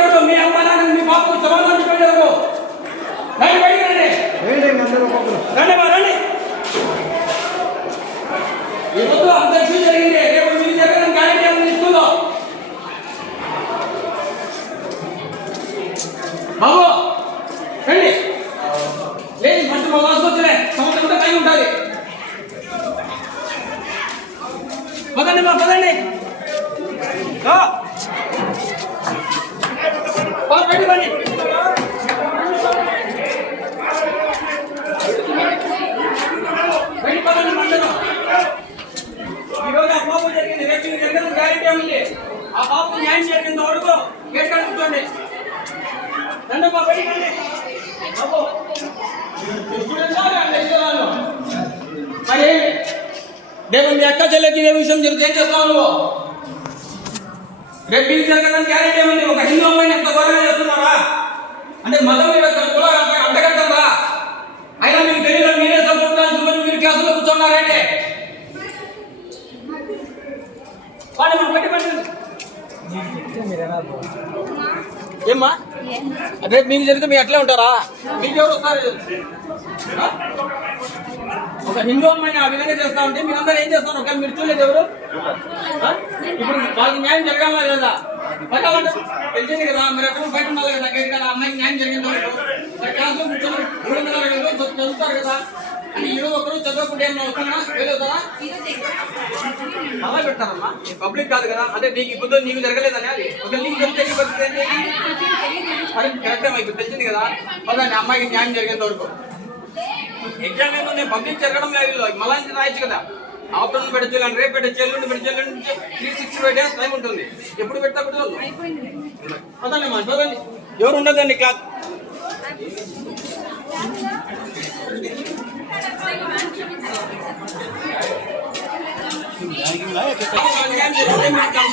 మీకెవరు మీ అమ్మ నాన్న మీ బాబుకు సమాధానం చెప్పేవారు రండి బయటికి రండి రండి ఈరోజు అంత ఇష్యూ జరిగింది రేపు మీరు జరగడం గ్యారెంటీ ఉంది స్కూల్లో బాబు రండి లేదు మంచి మా వాసు వచ్చినాయి సంవత్సరం కూడా కలిగి ఉంటుంది పదండి మా పదండి బయట రండి బయట పదండి మండలం ఈరోజు ఆ పాపం జరిగింది రేపు జరగడం గ్యారెంటీ ఉంది ఆ పాపం న్యాయం జరిగినంత వరకు కేసు కనుక్కోండి రండి మా బయట రండి బాబు మరి రేపు మీ అక్క చెల్లెకి ఏ విషయం జరిగితే ఏం చేస్తావు నువ్వు రేపు మీకు జరగడానికి గ్యారెంటీ ఏమండి ఒక హిందూ అమ్మాయిని ఎంత ఘోరంగా చేస్తున్నారా అంటే మతం మీద కులాలపై అడ్డగట్టరా అయినా మీకు తెలియదు మీరే చదువుకుంటారు మీరు క్లాసులో కూర్చున్నారంటే వాడి మనం పెట్టి ఏమ్మా రేపు మీకు జరిగితే మీరు అట్లే ఉంటారా మీకు ఎవరు వస్తారు ఒక హిందూ అమ్మాయిని ఆ విధంగా చేస్తా ఉంటే మీరందరూ ఏం చేస్తారు ఒకవేళ మీరు చూడలేదు ఎవరు ఇప్పుడు వాళ్ళకి న్యాయం జరగాలా లేదా పట్టాలంటే తెలిసింది కదా మీరు ఎక్కడ బయట ఉండాలి కదా గేట్ కదా అమ్మాయికి న్యాయం జరిగింది మరి క్లాస్లో కూర్చొని 3 గంటలు చదువుతారు కదా అని ఈరోజు ఒకరు చదవకుండా ఏమన్నా అవుతున్నా వెళ్ళవుతారా అలా పెడతారమ్మా పబ్లిక్ కాదు కదా అదే నీకు ఇప్పుడు నీకు జరగలేదని అది ఒక నీకు జరిగితే కరెక్టే మీకు తెలిసింది కదా పదండి అమ్మాయికి న్యాయం జరిగేంత వరకు ఎగ్జామ్ ఏమో నేను పబ్లిక్ జరగడం లేదు మళ్ళీ రాయొచ్చు కదా ఆఫ్టర్నూన్ పెట్టచ్చు కానీ రేపు పెట్టచ్చు ఎల్లుండి పెట్టచ్చు ఎల్లుండి 365 days టైం ఉంటుంది ఎప్పుడు పెడతా పెట్టదు పదండి మా పదండి ఎవరు ఉండదండి క్లాస్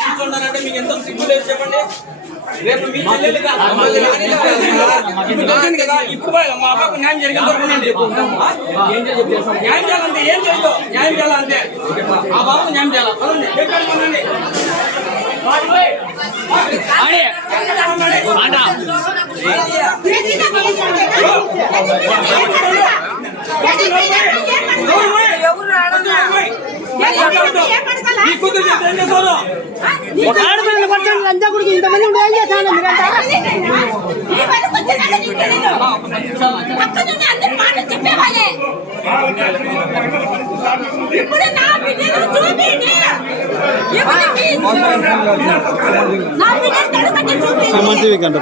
కూర్చున్నారంటే మీకు ఎంత సిగ్గు లేదు చెప్పండి రేపు మీ చెల్లెలు కదా ఇప్పుడు మా అబ్బాకు న్యాయం జరిగింది న్యాయం చేయాలంటే ఏం చేయదు న్యాయం చేయాలంటే ఆ బాబు న్యాయం చేయాలి పదండి ఆడపిల్లలు పట్టండి లంచా గుడికి ఇంతమంది ఉండి ఏం చేస్తాను మంచివి కంటే